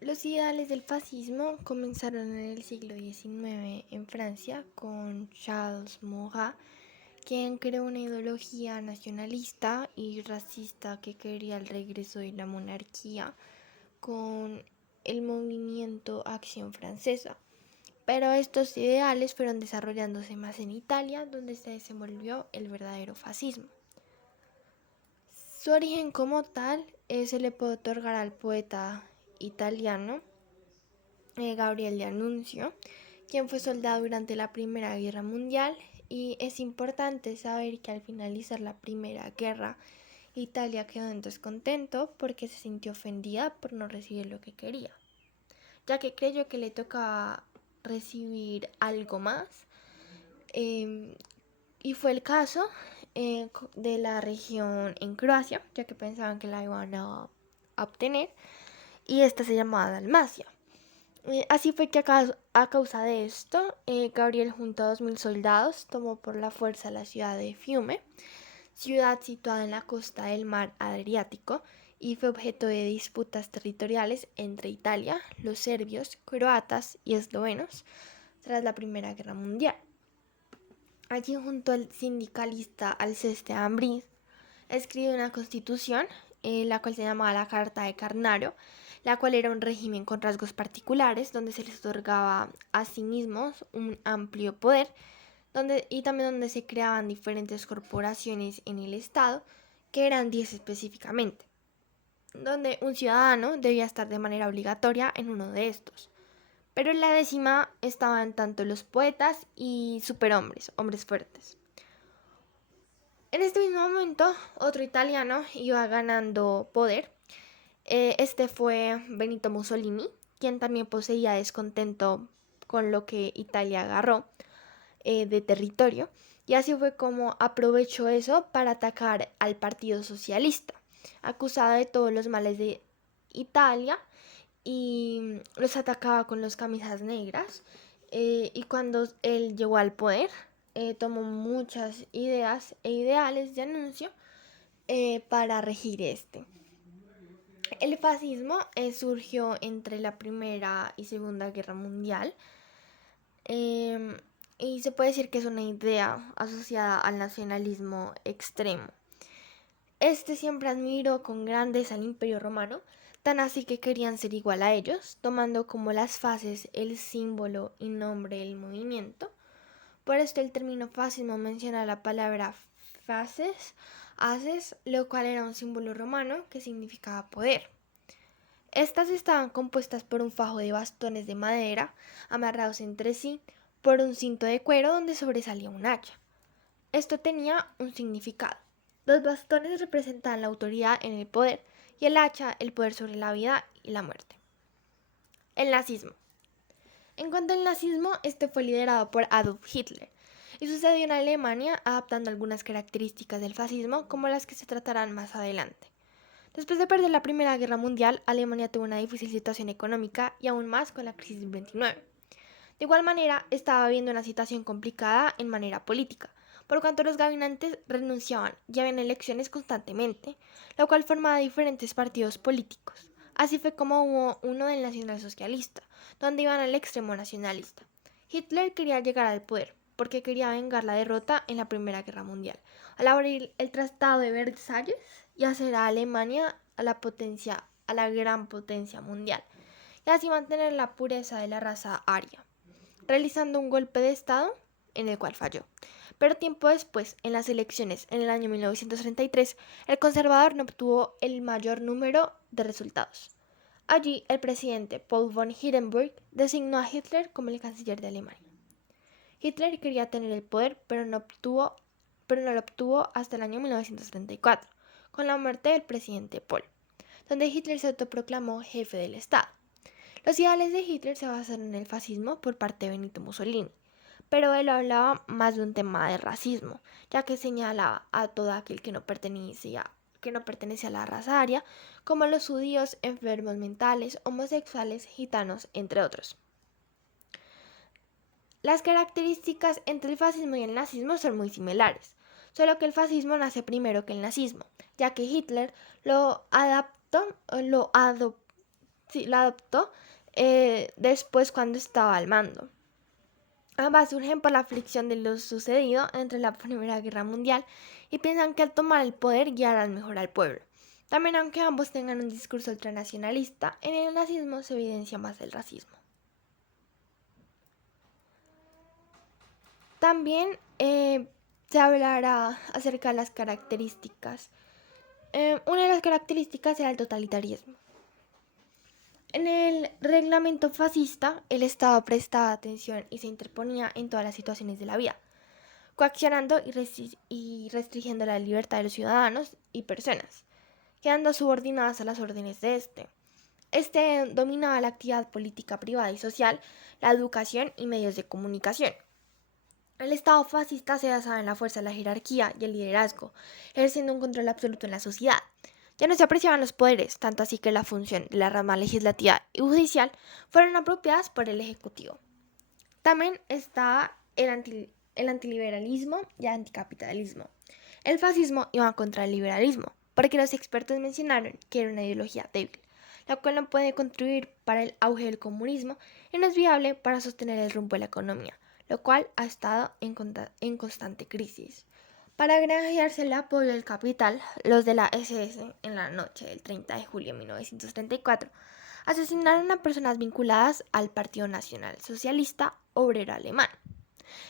Los ideales del fascismo comenzaron en el siglo XIX en Francia con Charles Maurras, quien creó una ideología nacionalista y racista que quería el regreso de la monarquía con el movimiento Acción Francesa. Pero estos ideales fueron desarrollándose más en Italia, donde se desenvolvió el verdadero fascismo. Su origen como tal se le puede otorgar al poeta italiano Gabriel de Annunzio, quien fue soldado durante la Primera Guerra Mundial, y es importante saber que al finalizar la Primera Guerra, Italia quedó en descontento porque se sintió ofendida por no recibir lo que quería, ya que creyó que le tocaba recibir algo más, eh, y fue el caso de la región en Croacia, ya que pensaban que la iban a obtener, y esta se llamaba Dalmacia. Así fue que a causa de esto, Gabriel junto a 2000 soldados tomó por la fuerza la ciudad de Fiume, ciudad situada en la costa del mar Adriático, y fue objeto de disputas territoriales entre Italia, los serbios, croatas y eslovenos tras la Primera Guerra Mundial. Allí junto al sindicalista Alceste Ambrís escribió una constitución, la cual se llamaba la Carta de Carnaro, la cual era un régimen con rasgos particulares, donde se les otorgaba a sí mismos un amplio poder, y también donde se creaban diferentes corporaciones en el Estado, que eran 10 específicamente, donde un ciudadano debía estar de manera obligatoria en uno de estos. Pero en la décima estaban tanto los poetas y superhombres, hombres fuertes. En este mismo momento, otro italiano iba ganando poder. Este fue Benito Mussolini, quien también poseía descontento con lo que Italia agarró de territorio. Y así fue como aprovechó eso para atacar al Partido Socialista, acusado de todos los males de Italia, y los atacaba con los camisas negras. Y cuando él llegó al poder, tomó muchas ideas e ideales de anuncio para regir este. El fascismo surgió entre la Primera y Segunda Guerra Mundial, eh, y se puede decir que es una idea asociada al nacionalismo extremo. Este siempre admiró con grandeza al Imperio Romano, tan así que querían ser igual a ellos, tomando como las fases el símbolo y nombre del movimiento. Por esto el término fascismo menciona la palabra fases, haces, lo cual era un símbolo romano que significaba poder. Estas estaban compuestas por un fajo de bastones de madera amarrados entre sí por un cinto de cuero donde sobresalía un hacha. Esto tenía un significado. Los bastones representaban la autoridad en el poder y el hacha el poder sobre la vida y la muerte. El nazismo. En cuanto al nazismo, este fue liderado por Adolf Hitler y sucedió en Alemania, adaptando algunas características del fascismo como las que se tratarán más adelante. Después de perder la Primera Guerra Mundial, Alemania tuvo una difícil situación económica y aún más con la crisis del 29. De igual manera, estaba viviendo una situación complicada en manera política, por cuanto los gobernantes renunciaban y habían elecciones constantemente, lo cual formaba diferentes partidos políticos. Así fue como hubo uno del nacionalsocialista, donde iban al extremo nacionalista. Hitler quería llegar al poder, porque quería vengar la derrota en la Primera Guerra Mundial, al abrir el Tratado de Versalles y hacer a Alemania a la gran potencia mundial, y así mantener la pureza de la raza aria, realizando un golpe de Estado en el cual falló. Pero tiempo después, en las elecciones en el año 1933, el conservador no obtuvo el mayor número de resultados. Allí, el presidente Paul von Hindenburg designó a Hitler como el canciller de Alemania. Hitler quería tener el poder, pero no lo obtuvo hasta el año 1934, con la muerte del presidente Paul, donde Hitler se autoproclamó jefe del Estado. Los ideales de Hitler se basaron en el fascismo por parte de Benito Mussolini, pero él hablaba más de un tema de racismo, ya que señalaba a todo aquel que no pertenecía a la raza aria, como los judíos, enfermos mentales, homosexuales, gitanos, entre otros. Las características entre el fascismo y el nazismo son muy similares, solo que el fascismo nace primero que el nazismo, ya que Hitler lo adoptó sí, la adoptó después cuando estaba al mando. Ambas surgen por la aflicción de lo sucedido entre la Primera Guerra Mundial y piensan que al tomar el poder guiarán mejor al pueblo. También, aunque ambos tengan un discurso ultranacionalista, en el nazismo se evidencia más el racismo. También se hablará acerca de las características. Una de las características era el totalitarismo. En el reglamento fascista, el Estado prestaba atención y se interponía en todas las situaciones de la vida, coaccionando y restringiendo la libertad de los ciudadanos y personas, quedando subordinadas a las órdenes de este. Este dominaba la actividad política privada y social, la educación y medios de comunicación. El Estado fascista se basaba en la fuerza, la jerarquía y el liderazgo, ejerciendo un control absoluto en la sociedad. Ya no se apreciaban los poderes, tanto así que la función de la rama legislativa y judicial fueron apropiadas por el Ejecutivo. También está el antiliberalismo y el anticapitalismo. El fascismo iba contra el liberalismo, porque los expertos mencionaron que era una ideología débil, la cual no puede contribuir para el auge del comunismo y no es viable para sostener el rumbo de la economía, lo cual ha estado en constante crisis. Para granjearse el apoyo del capital, los de la SS, en la noche del 30 de julio de 1934, asesinaron a personas vinculadas al Partido Nacional Socialista Obrero Alemán,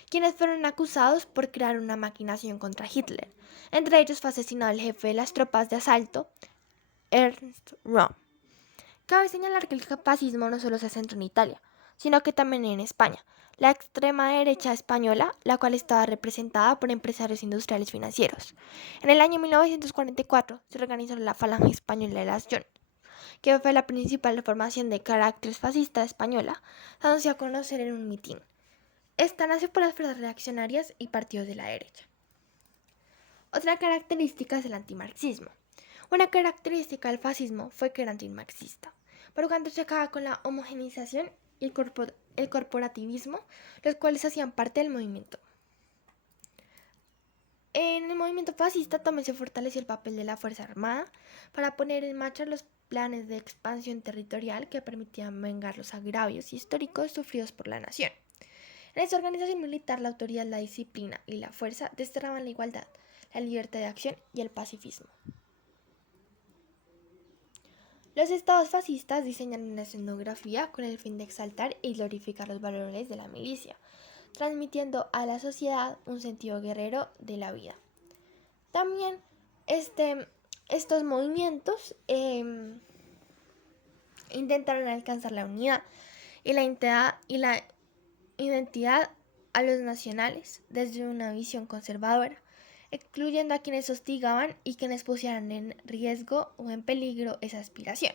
quienes fueron acusados por crear una maquinación contra Hitler. Entre ellos fue asesinado el jefe de las tropas de asalto, Ernst Röhm. Cabe señalar que el fascismo no solo se centró en Italia, sino que también en España. La extrema derecha española, la cual estaba representada por empresarios industriales financieros. En el año 1944 se organizó la Falange Española de la Acción, que fue la principal formación de carácter fascista española, dándose a conocer en un mitin. Esta nació por las fuerzas reaccionarias y partidos de la derecha. Otra característica es el antimarxismo. Una característica del fascismo fue que era antimarxista, por cuanto chocaba con la homogeneización y el corporativismo, los cuales hacían parte del movimiento. En el movimiento fascista también se fortaleció el papel de la Fuerza Armada para poner en marcha los planes de expansión territorial que permitían vengar los agravios históricos sufridos por la nación. En esta organización militar, la autoridad, la disciplina y la fuerza desterraban la igualdad, la libertad de acción y el pacifismo. Los estados fascistas diseñaron una escenografía con el fin de exaltar y glorificar los valores de la milicia, transmitiendo a la sociedad un sentido guerrero de la vida. También estos movimientos intentaron alcanzar la unidad y la identidad a los nacionales desde una visión conservadora, excluyendo a quienes hostigaban y quienes pusieran en riesgo o en peligro esa aspiración,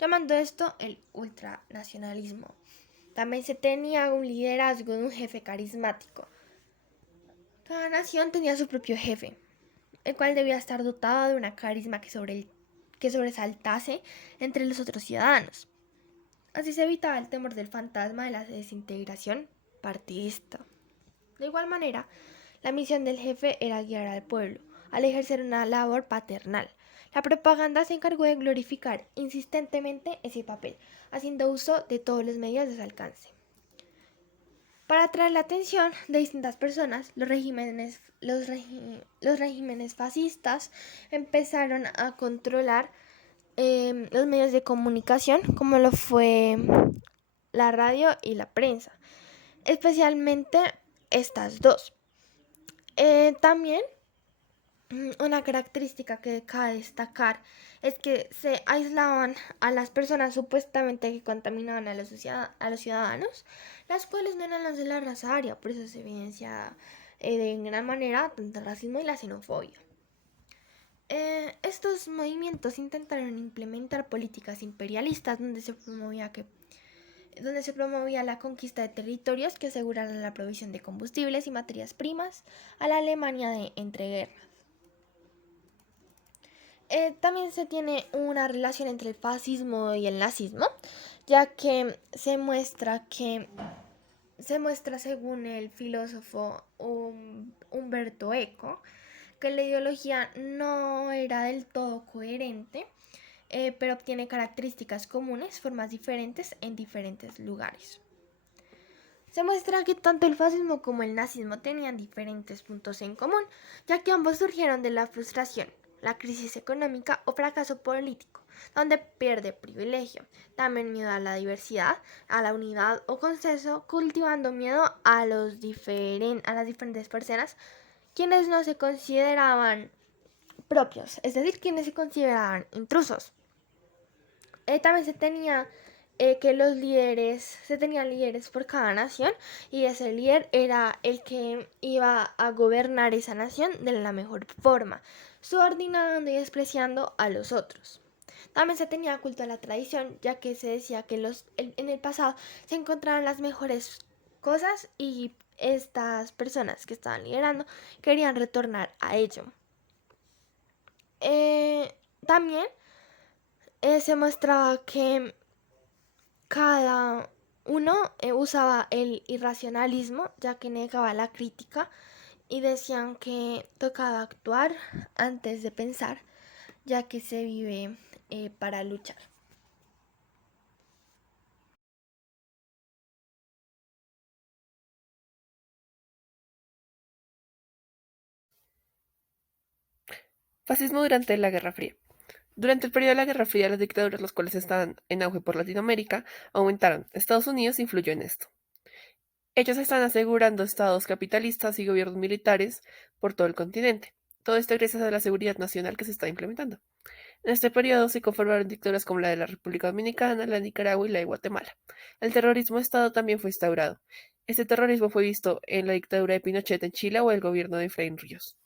llamando esto el ultranacionalismo. También se tenía un liderazgo de un jefe carismático. Cada nación tenía su propio jefe, el cual debía estar dotado de una carisma que sobresaltase entre los otros ciudadanos. Así se evitaba el temor del fantasma de la desintegración partidista. De igual manera, la misión del jefe era guiar al pueblo, al ejercer una labor paternal. La propaganda se encargó de glorificar insistentemente ese papel, haciendo uso de todos los medios de su alcance. Para atraer la atención de distintas personas, los regímenes fascistas empezaron a controlar los medios de comunicación, como lo fue la radio y la prensa, especialmente estas dos. También una característica que cabe destacar es que se aislaban a las personas supuestamente que contaminaban a los ciudadanos, las cuales no eran las de la raza aria, por eso se evidencia de gran manera tanto el racismo y la xenofobia. Estos movimientos intentaron implementar políticas imperialistas donde se promovía la conquista de territorios que aseguraran la provisión de combustibles y materias primas a la Alemania de entreguerras. También se tiene una relación entre el fascismo y el nazismo, ya que se muestra según el filósofo Umberto Eco que la ideología no era del todo coherente pero tiene características comunes, formas diferentes en diferentes lugares. Se muestra que tanto el fascismo como el nazismo tenían diferentes puntos en común, ya que ambos surgieron de la frustración, la crisis económica o fracaso político, donde pierde privilegio, también miedo a la diversidad, a la unidad o consenso, cultivando miedo a las diferentes personas, quienes no se consideraban propios, es decir, quienes se consideraban intrusos. También se tenían líderes por cada nación y ese líder era el que iba a gobernar esa nación de la mejor forma, subordinando y despreciando a los otros. También se tenía culto a la tradición, ya que se decía que en el pasado se encontraban las mejores cosas y estas personas que estaban liderando querían retornar a ello. También se mostraba que cada uno usaba el irracionalismo, ya que negaba la crítica y decían que tocaba actuar antes de pensar, ya que se vive para luchar. Fascismo durante la Guerra Fría. Durante el periodo de la Guerra Fría, las dictaduras, las cuales estaban en auge por Latinoamérica, aumentaron. Estados Unidos influyó en esto. Ellos están asegurando estados capitalistas y gobiernos militares por todo el continente. Todo esto gracias a la seguridad nacional que se está implementando. En este periodo se conformaron dictaduras como la de la República Dominicana, la de Nicaragua y la de Guatemala. El terrorismo de Estado también fue instaurado. Este terrorismo fue visto en la dictadura de Pinochet en Chile o el gobierno de Efraín Ríos.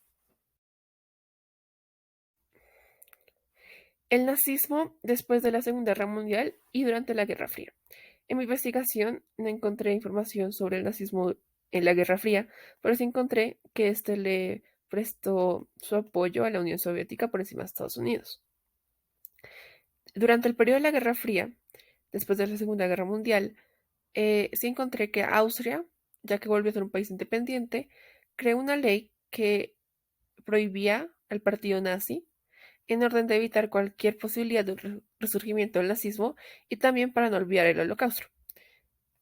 El nazismo después de la Segunda Guerra Mundial y durante la Guerra Fría. En mi investigación no encontré información sobre el nazismo en la Guerra Fría, pero sí encontré que este le prestó su apoyo a la Unión Soviética por encima de Estados Unidos. Durante el periodo de la Guerra Fría, después de la Segunda Guerra Mundial, sí encontré que Austria, ya que volvió a ser un país independiente, creó una ley que prohibía al partido nazi en orden de evitar cualquier posibilidad de un resurgimiento del nazismo y también para no olvidar el Holocausto.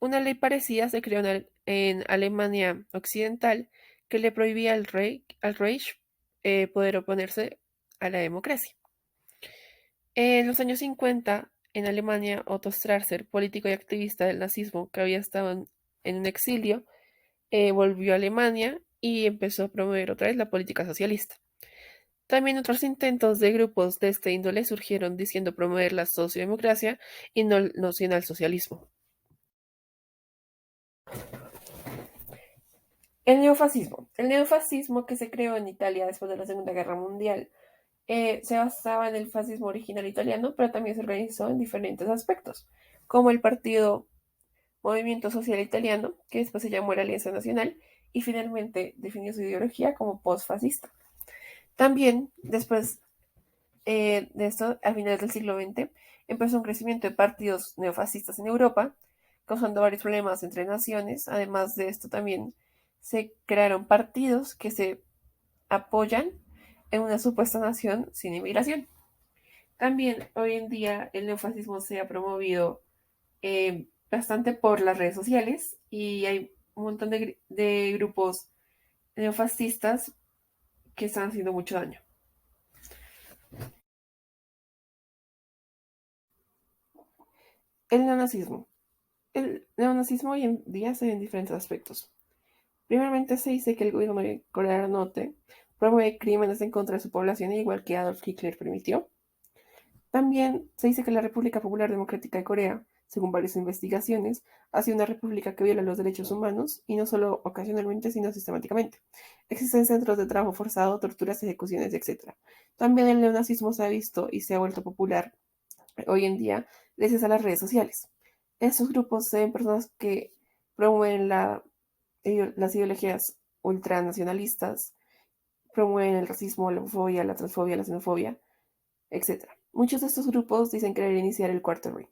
Una ley parecida se creó en Alemania Occidental que le prohibía al Reich poder oponerse a la democracia. En los años 50, en Alemania, Otto Strasser, político y activista del nazismo que había estado en un exilio, volvió a Alemania y empezó a promover otra vez la política socialista. También otros intentos de grupos de este índole surgieron diciendo promover la sociodemocracia y no el nacionalsocialismo. El neofascismo. El neofascismo que se creó en Italia después de la Segunda Guerra Mundial se basaba en el fascismo original italiano, pero también se organizó en diferentes aspectos, como el Partido Movimiento Social Italiano, que después se llamó la Alianza Nacional, y finalmente definió su ideología como postfascista. También, después de esto, a finales del siglo XX, empezó un crecimiento de partidos neofascistas en Europa, causando varios problemas entre naciones. Además de esto, también se crearon partidos que se apoyan en una supuesta nación sin inmigración. También hoy en día el neofascismo se ha promovido bastante por las redes sociales y hay un montón de grupos neofascistas que están haciendo mucho daño. El neonazismo. El neonazismo hoy en día se ve en diferentes aspectos. Primeramente se dice que el gobierno de Corea del Norte promueve crímenes en contra de su población, igual que Adolf Hitler permitió. También se dice que la República Popular Democrática de Corea, según varias investigaciones, ha sido una república que viola los derechos humanos y no solo ocasionalmente, sino sistemáticamente. Existen centros de trabajo forzado, torturas, ejecuciones, etc. También el neonazismo se ha visto y se ha vuelto popular hoy en día gracias a las redes sociales. Estos grupos se ven personas que promueven las ideologías ultranacionalistas, promueven el racismo, la homofobia, la transfobia, la xenofobia, etc. Muchos de estos grupos dicen querer iniciar el Cuarto Reich.